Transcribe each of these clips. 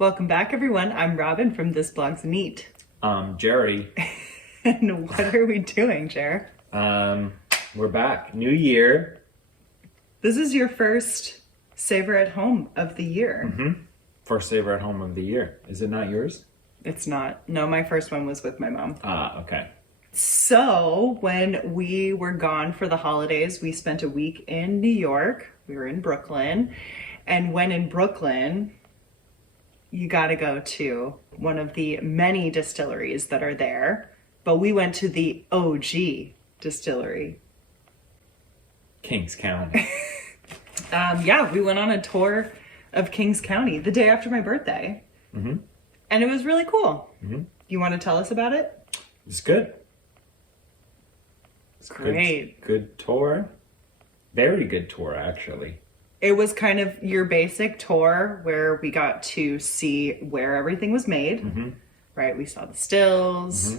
Welcome back, everyone. I'm Robin from This Blog's Neat. Jerry. And what are we doing, Jer? We're back. New year. This is your first Savor at Home of the year. Mm-hmm. First Savor at Home of the year. Is it not yours? It's not. No, my first one was with my mom. Okay. So when we were gone for the holidays, we spent a week in New York. We were in Brooklyn. And when in Brooklyn, you got to go to one of the many distilleries that are there. But we went to the OG distillery. Kings County. We went on a tour of Kings County the day after my birthday. Mm-hmm. And it was really cool. Mm-hmm. You want to tell us about it? It's good. It's great. Good tour. Very good tour, actually. It was kind of your basic tour where we got to see where everything was made, right? We saw the stills,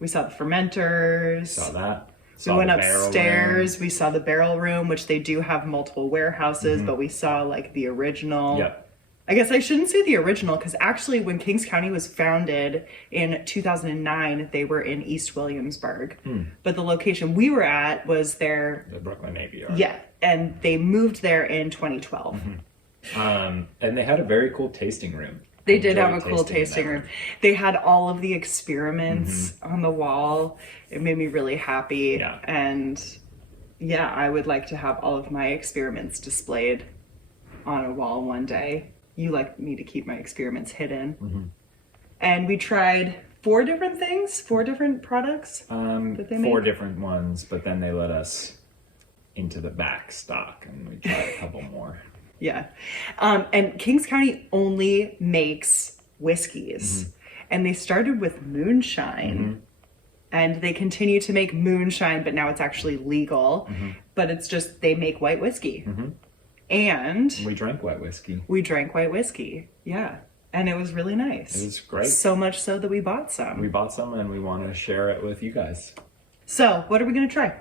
we saw the fermenters. Saw that. We went upstairs, we saw the barrel room, which they do have multiple warehouses, but we saw like the original. Yep. I guess I shouldn't say the original because actually when Kings County was founded in 2009, they were in East Williamsburg. But the location we were at was the Brooklyn Navy Yard. Yeah, and they moved there in 2012. And they had a very cool tasting room. They did have a cool tasting room. They had all of the experiments on the wall. It made me really happy. Yeah. And yeah, I would like to have all of my experiments displayed on a wall one day. You like me to keep my experiments hidden. And we tried 4 different things, 4 different products that they made. 4 different ones, but then they let us into the back stock and we tried a couple more. Yeah. And Kings County only makes whiskeys. And they started with moonshine. And they continue to make moonshine, but now it's actually legal. But it's just, they make white whiskey. And we drank white whiskey. We drank white whiskey. Yeah. And it was really nice. It was great. So much so that we bought some. We bought some and we want to share it with you guys. So what are we going to try?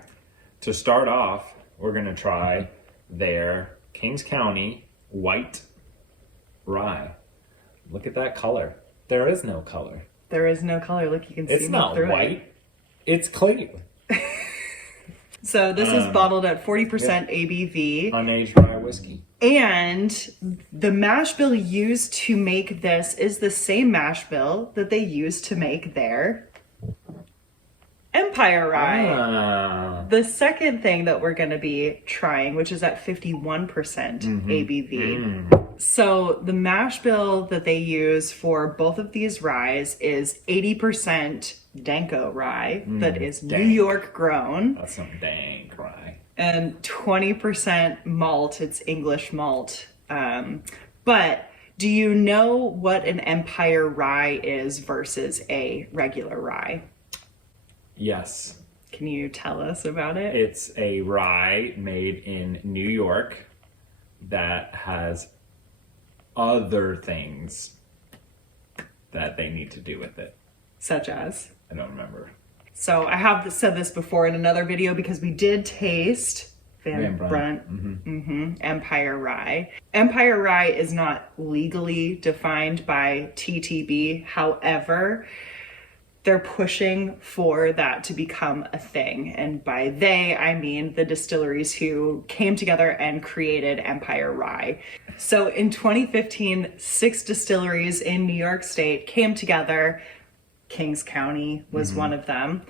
To start off, we're going to try their Kings County white rye. Look at that color. There is no color. There is no color. Look, you can see it's not through white. It. It's clean. So this is bottled at 40% ABV. Unaged rye whiskey. And the mash bill used to make this is the same mash bill that they used to make their Empire Rye. The second thing that we're going to be trying, which is at 51% ABV. So the mash bill that they use for both of these ryes is 80% Danko rye that is New York grown. That's some dank rye. And 20% malt, it's English malt. But do you know what an Empire Rye is versus a regular rye? Yes. Can you tell us about it? It's a rye made in New York that has other things that they need to do with it. Such as? I don't remember. So I have said this before in another video because we did taste Van Brunt Empire Rye. Empire Rye is not legally defined by TTB. However, they're pushing for that to become a thing. And by they, I mean the distilleries who came together and created Empire Rye. So in 2015, 6 distilleries in New York State came together. Kings County was one of them,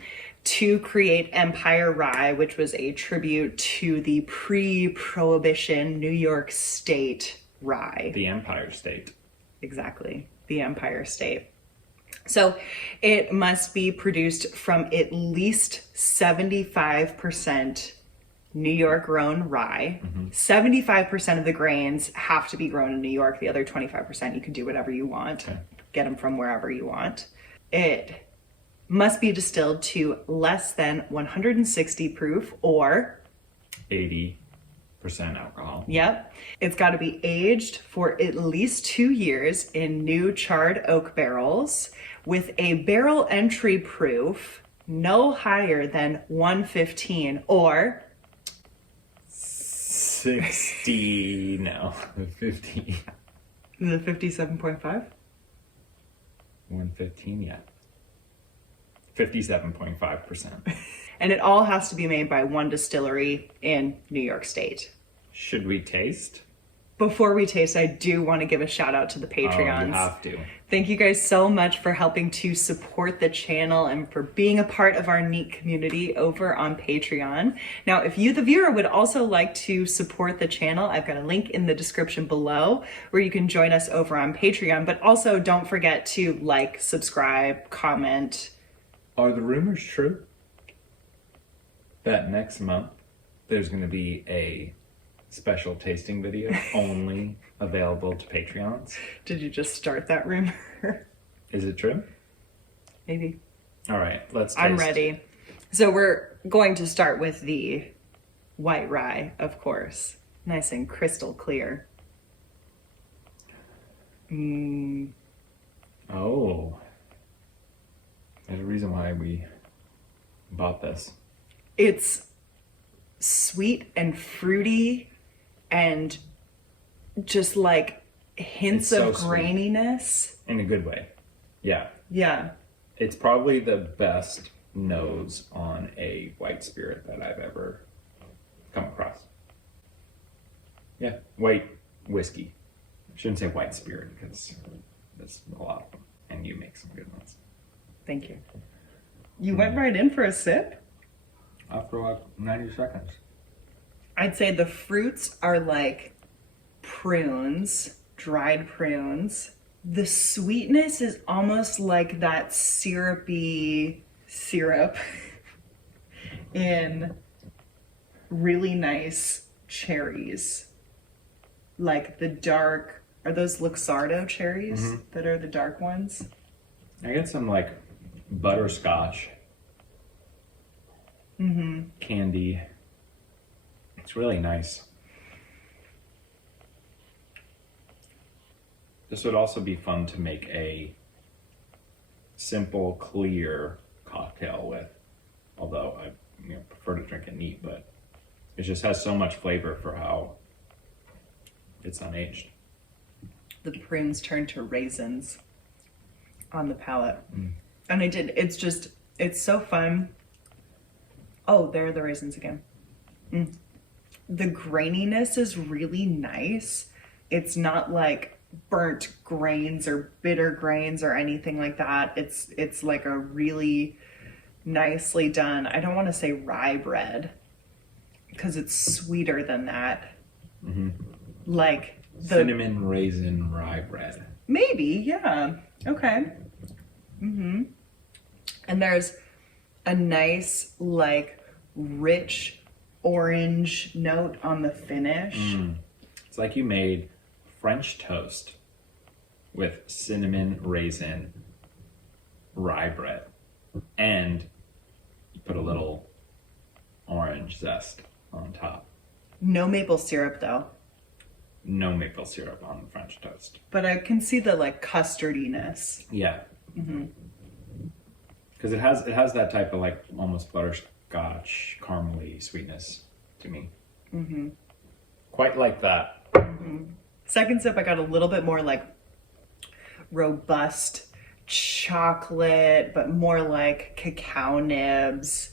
to create Empire Rye, which was a tribute to the pre-Prohibition New York State rye. The Empire State. Exactly, the Empire State. So it must be produced from at least 75% New York grown rye. 75% of the grains have to be grown in New York. The other 25%, you can do whatever you want. Okay. Get them from wherever you want. It must be distilled to less than 160 proof or 80% alcohol. Yep. It's got to be aged for at least 2 years in new charred oak barrels with a barrel entry proof no higher than 115 or 60, no, 50. The 57.5? 115, yeah. 57.5%. And it all has to be made by one distillery in New York State. Should we taste? Before we taste, I do want to give a shout out to the Patreons. Oh, you have to. Thank you guys so much for helping to support the channel and for being a part of our neat community over on Patreon. Now, if you, the viewer, would also like to support the channel, I've got a link in the description below where you can join us over on Patreon. But also don't forget to like, subscribe, comment. Are the rumors true that next month there's going to be a special tasting video only available to Patreons? Did you just start that rumor? Is it true? Maybe. All right, let's taste. I'm ready. So we're going to start with the white rye, of course. Nice and crystal clear. Oh. There's a reason why we bought this. It's sweet and fruity and just like hints of graininess. In a good way. Yeah. Yeah. It's probably the best nose on a white spirit that I've ever come across. Yeah, white whiskey. I shouldn't say white spirit because there's a lot of them and you make some good ones. Thank you. You went right in for a sip? After like 90 seconds. I'd say the fruits are like prunes, dried prunes. The sweetness is almost like that syrupy syrup in really nice cherries. Like the dark, are those Luxardo cherries that are the dark ones? I get some like butterscotch candy. It's really nice. This would also be fun to make a simple, clear cocktail with. Although I prefer to drink it neat, but it just has so much flavor for how it's unaged. The prunes turn to raisins on the palate. And it's so fun. Oh, there are the raisins again. The graininess is really nice. It's not like burnt grains or bitter grains or anything like that. It's like a really nicely done, I don't want to say rye bread because it's sweeter than that. Like the cinnamon raisin rye bread. Maybe, yeah. Okay. And there's a nice, like, rich orange note on the finish. It's like you made French toast with cinnamon raisin rye bread and you put a little orange zest on top. No maple syrup though. No maple syrup on the French toast. But I can see the like custardiness. Yeah. Because it has that type of like almost butterscotch caramely sweetness to me. Quite like that. Second sip, I got a little bit more like robust chocolate, but more like cacao nibs,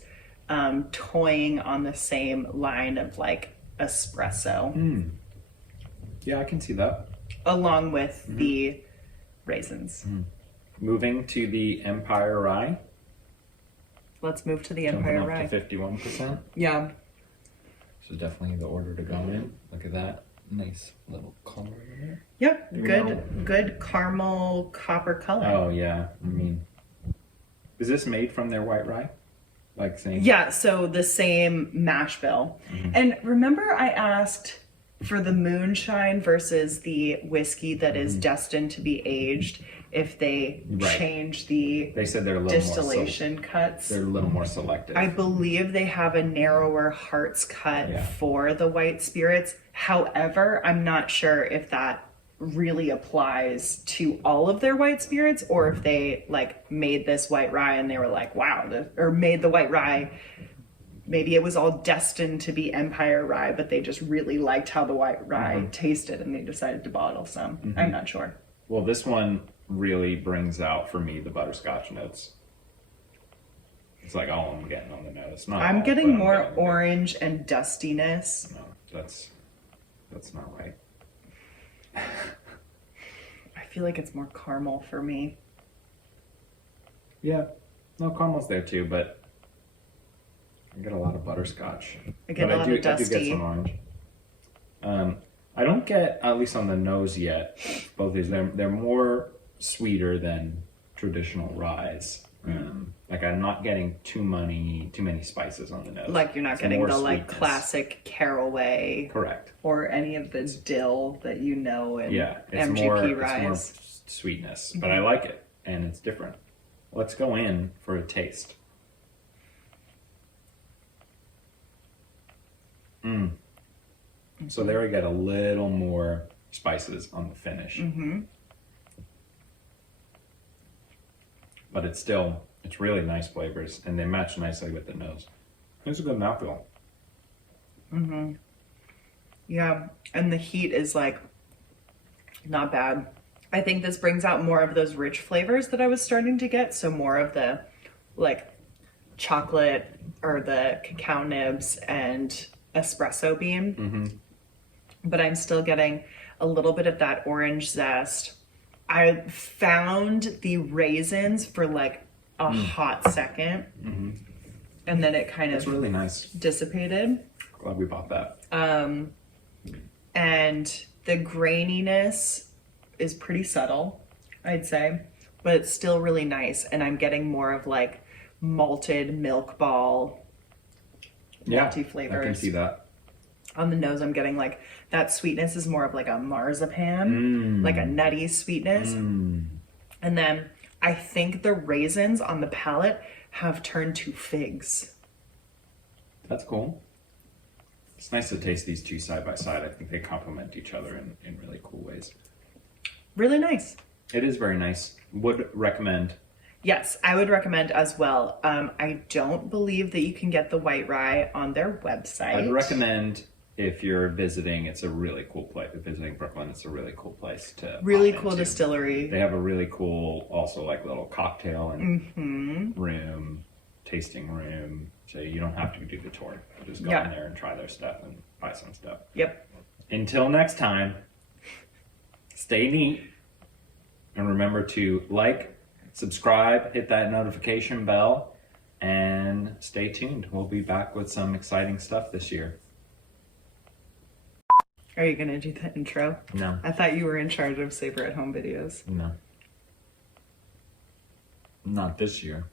toying on the same line of like espresso. Yeah, I can see that. Along with the raisins. Moving to the Empire Rye. Let's move to the Jumping Empire up Rye. to 51%. Yeah. This is definitely the order to go in. Look at that. Nice little color in there. Yep. Good caramel copper color. Oh, yeah. I mean, is this made from their white rye? Like saying? Yeah, so the same mash bill. And remember I asked for the moonshine versus the whiskey that is destined to be aged if they change the They said they're a little distillation cuts. They're a little more selective. I believe they have a narrower hearts cut for the white spirits. However, I'm not sure if that really applies to all of their white spirits or if they like made this white rye and they were like, wow, or made the white rye maybe it was all destined to be Empire rye, but they just really liked how the white rye tasted and they decided to bottle some. I'm not sure. Well, this one really brings out for me the butterscotch notes. It's like all I'm getting on the nose. I'm getting more orange and dustiness. No, that's not right. I feel like it's more caramel for me. Yeah, no, caramel's there too, but I get a lot of butterscotch. I get a lot of dusty. I do get some orange. I don't get, at least on the nose yet, both these. They're more sweeter than traditional ryes. Like I'm not getting too many spices on the nose. Like you're not getting the like classic caraway. Correct. Or any of the dill that you know in it's MGP ryes. It's more sweetness, but I like it and it's different. Let's go in for a taste. So there we get a little more spices on the finish. But it's really nice flavors and they match nicely with the nose. It's a good mouthfeel. Yeah, and the heat is like not bad. I think this brings out more of those rich flavors that I was starting to get. So more of the like chocolate or the cacao nibs and espresso bean. But I'm still getting a little bit of that orange zest. I found the raisins for like a hot second. And then it kind of really nice. Dissipated. Glad we bought that. And the graininess is pretty subtle, I'd say, but it's still really nice. And I'm getting more of like malted milk ball, malty flavors. I can see that. On the nose, I'm getting like that sweetness is more of like a marzipan, like a nutty sweetness. And then I think the raisins on the palate have turned to figs. That's cool. It's nice to taste these two side by side. I think they complement each other in really cool ways. Really nice. It is very nice. Would recommend. Yes, I would recommend as well. I don't believe that you can get the white rye on their website. I'd recommend if you're visiting, it's a really cool place. Visiting Brooklyn, it's a really cool place to really cool distillery. They have a really cool, also like little cocktail and room, tasting room. So you don't have to do the tour. You just go in there and try their stuff and buy some stuff. Yep. Until next time, stay neat. And remember to like, subscribe, hit that notification bell, and stay tuned. We'll be back with some exciting stuff this year. Are you going to do the intro? No. I thought you were in charge of Savor at Home videos. No. Not this year.